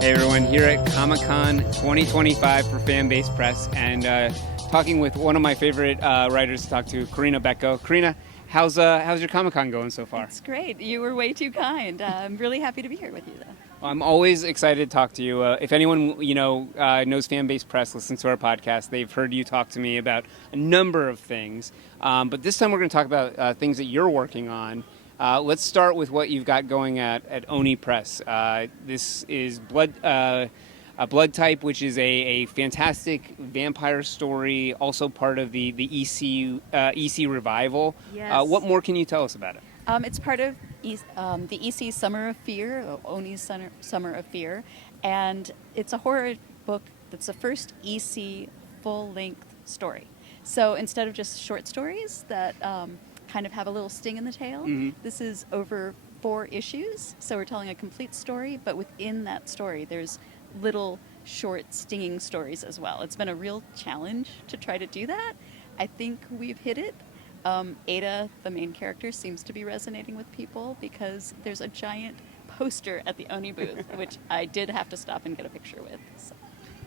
Hey everyone, here at Comic-Con 2025 for Fanbase Press, and talking with one of my favorite writers to talk to, Corinna Bechko. Corinna, how's your Comic-Con going so far? It's great. You were way too kind. I'm really happy to be here with you, though. Well, I'm always excited to talk to you. If anyone knows Fanbase Press, listens to our podcast, they've heard you talk to me about a number of things. But this time we're going to talk about things that you're working on. Let's start with what you've got going at Oni Press. This is Blood Type, which is a fantastic vampire story, also part of the EC revival. Yes. What more can you tell us about it? It's part of the EC Summer of Fear, Oni's Summer of Fear, and it's a horror book that's the first EC full-length story. So instead of just short stories that kind of have a little sting in the tail, this is over 4 issues. So we're telling a complete story, but within that story, there's little short stinging stories as well. It's been a real challenge to try to do that. I think we've hit it. Ada, the main character, seems to be resonating with people because there's a giant poster at the Oni booth, which I did have to stop and get a picture with. So.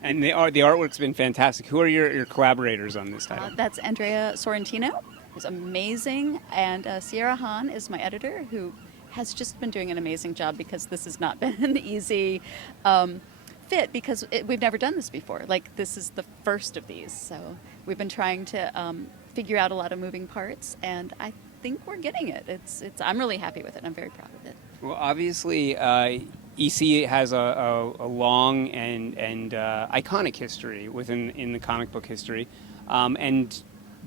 And the artwork's been fantastic. Who are your collaborators on this title? That's Andrea Sorrentino, who's amazing, and Sierra Hahn is my editor, who has just been doing an amazing job because this has not been an easy fit because we've never done this before. Like, this is the first of these, so we've been trying to figure out a lot of moving parts, and I think we're getting it. I'm really happy with it. I'm very proud of it. Well, obviously, EC has a long and iconic history in the comic book history, and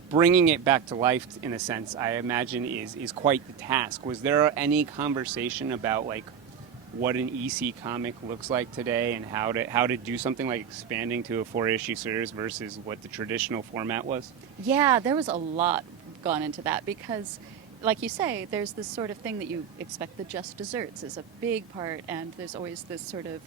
bringing it back to life, in a sense, I imagine is quite the task. Was there any conversation about like what an EC comic looks like today, and how to do something like expanding to a 4-issue series versus what the traditional format was? Yeah, there was a lot gone into that because, like you say, there's this sort of thing that you expect. The just desserts is a big part, and there's always this sort of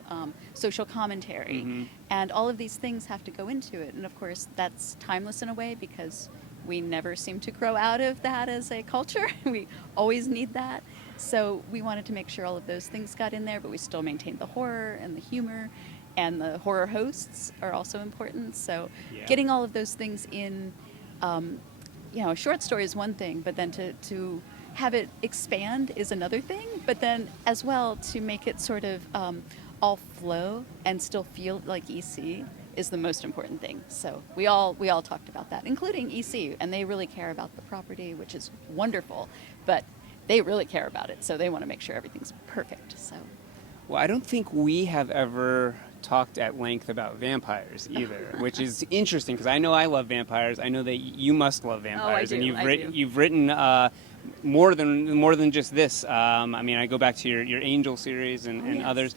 social commentary, and all of these things have to go into it. And of course, that's timeless in a way because we never seem to grow out of that as a culture. We always need that. So we wanted to make sure all of those things got in there, but we still maintained the horror and the humor, and the horror hosts are also important. So getting all of those things in, a short story is one thing, but then to have it expand is another thing. But then as well, to make it sort of all flow and still feel like EC is the most important thing. So we all talked about that, including EC, and they really care about the property, which is wonderful, but they really care about it, so they want to make sure everything's perfect. So, well, I don't think we have ever talked at length about vampires either, which is interesting because I know I love vampires. I know that you must love vampires, and you've written more than just this. I mean, I go back to your Angel series and others.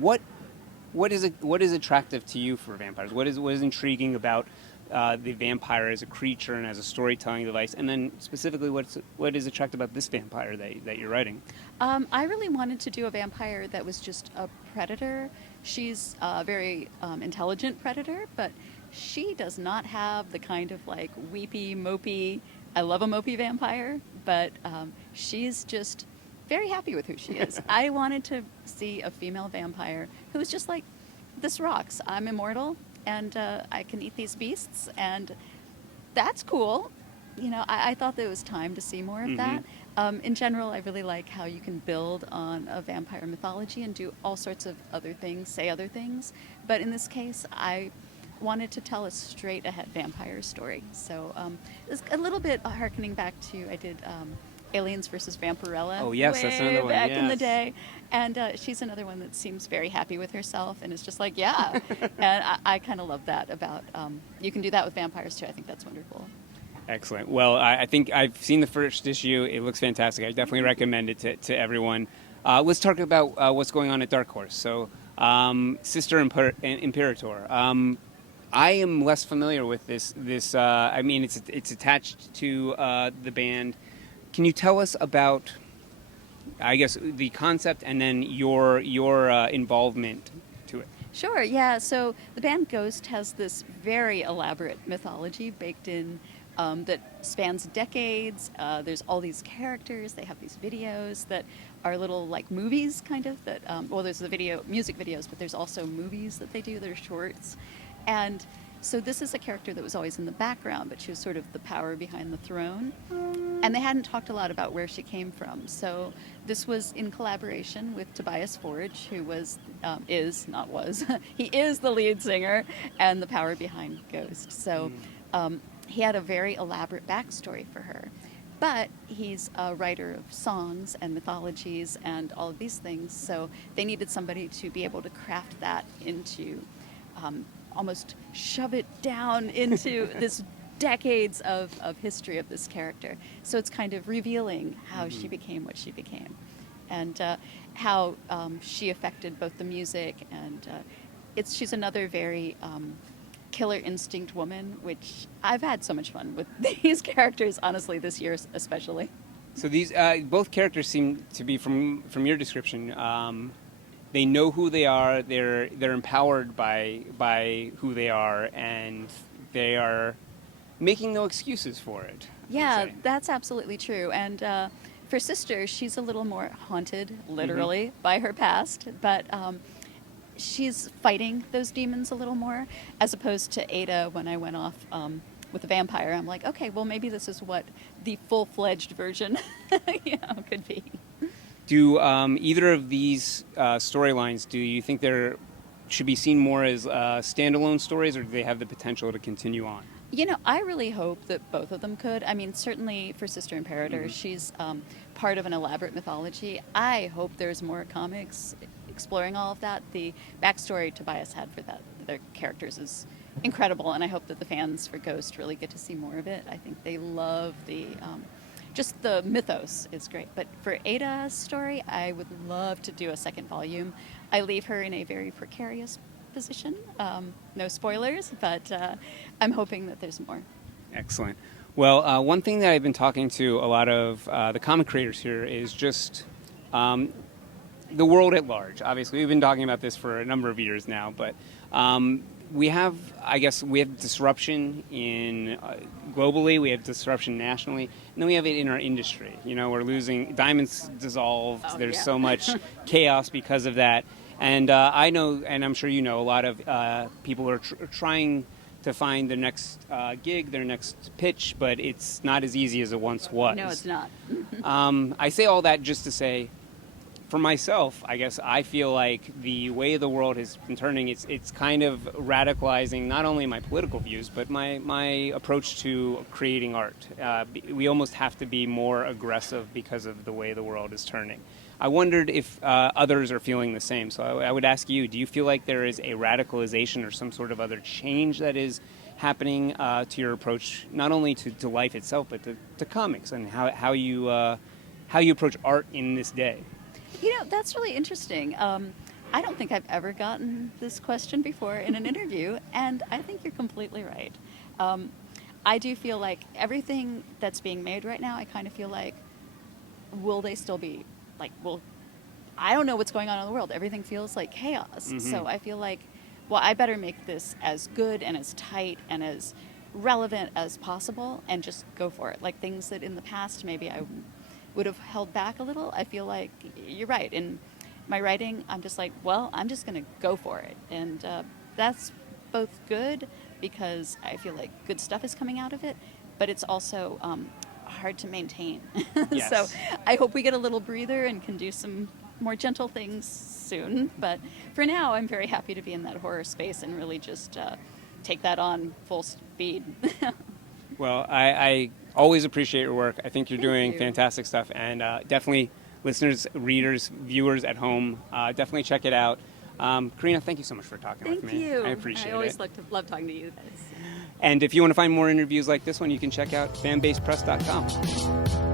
What is attractive to you for vampires? What is intriguing about the vampire as a creature and as a storytelling device, and then specifically what is attractive about this vampire that you're writing? I really wanted to do a vampire that was just a predator. She's a very intelligent predator, but she does not have the kind of like weepy, mopey, I love a mopey vampire, but she's just very happy with who she is. I wanted to see a female vampire who was just like, this rocks. I'm immortal, and I can eat these beasts, and that's cool. I thought there was time to see more of that. In general, I really like how you can build on a vampire mythology and do all sorts of other things, say other things. But in this case, I wanted to tell a straight-ahead vampire story. So it's a little bit harkening back to, I did Aliens versus Vampirella. Oh yes, that's another one. Back in the day, and she's another one that seems very happy with herself, and it's just like, yeah. And I kind of love that about you can do that with vampires too. I think that's wonderful. Excellent. Well, I think I've seen the first issue. It looks fantastic. I definitely recommend it to everyone. Let's talk about what's going on at Dark Horse. So, Sister Imperator. I am less familiar with this. I mean, it's attached to the band. Can you tell us about, I guess, the concept and then your involvement to it? Sure, yeah. So the band Ghost has this very elaborate mythology baked in that spans decades. There's all these characters. They have these videos that are little like movies, kind of. That well, there's the music videos, but there's also movies that they do. They're shorts, and so this is a character that was always in the background, but she was sort of the power behind the throne. And they hadn't talked a lot about where she came from. So this was in collaboration with Tobias Forge, who was, not was, he is the lead singer and the power behind Ghost. So he had a very elaborate backstory for her. But he's a writer of songs and mythologies and all of these things. So they needed somebody to be able to craft that into almost shove it down into this decades of history of this character. So it's kind of revealing how she became what she became, and how she affected both the music and she's another very killer instinct woman, which I've had so much fun with these characters, honestly, this year especially. So these both characters seem to be, from your description, they know who they are. They're empowered by who they are, and they are making no excuses for it. Yeah, that's absolutely true. And for Sister, she's a little more haunted, literally, by her past, but she's fighting those demons a little more, as opposed to Ada. When I went off with the vampire, I'm like, okay, well, maybe this is what the full-fledged version could be. Do either of these storylines, do you think they should be seen more as standalone stories, or do they have the potential to continue on? You know, I really hope that both of them could. I mean, certainly for Sister Imperator, she's part of an elaborate mythology. I hope there's more comics exploring all of that. The backstory Tobias had for their characters is incredible, and I hope that the fans for Ghost really get to see more of it. I think they love just the mythos is great. But for Ada's story, I would love to do a second volume. I leave her in a very precarious position. No spoilers, but I'm hoping that there's more. Excellent. Well, one thing that I've been talking to a lot of the comic creators here is just the world at large. Obviously, we've been talking about this for a number of years now, but we have disruption in globally, we have disruption nationally, and then we have it in our industry. You know, we're losing, diamonds dissolved, there's so much chaos because of that. And I know, and I'm sure you know, a lot of people are trying to find their next gig, their next pitch, but it's not as easy as it once was. No, it's not. I say all that just to say, for myself, I guess I feel like the way the world has been turning, it's kind of radicalizing not only my political views, but my approach to creating art. We almost have to be more aggressive because of the way the world is turning. I wondered if others are feeling the same. So I would ask you, do you feel like there is a radicalization or some sort of other change that is happening to your approach, not only to life itself, but to comics and how you approach art in this day? You know, that's really interesting. I don't think I've ever gotten this question before in an interview, and I think you're completely right. I do feel like everything that's being made right now, I kind of feel like, will they still be, like, well, I don't know what's going on in the world. Everything feels like chaos. So I feel like, well, I better make this as good and as tight and as relevant as possible and just go for it. Like things that in the past maybe I would have held back a little. I feel like you're right. In my writing, I'm just like, well, I'm just going to go for it. And that's both good because I feel like good stuff is coming out of it, but it's also hard to maintain. Yes. So I hope we get a little breather and can do some more gentle things soon. But for now, I'm very happy to be in that horror space and really just take that on full speed. Well, I always appreciate your work. I think you're doing you. fantastic stuff, and definitely listeners, readers, viewers at home, definitely check it out. Corinna, thank you so much for talking with me. Thank you. I appreciate it. I always love talking to you guys. And if you want to find more interviews like this one, you can check out fanbasepress.com.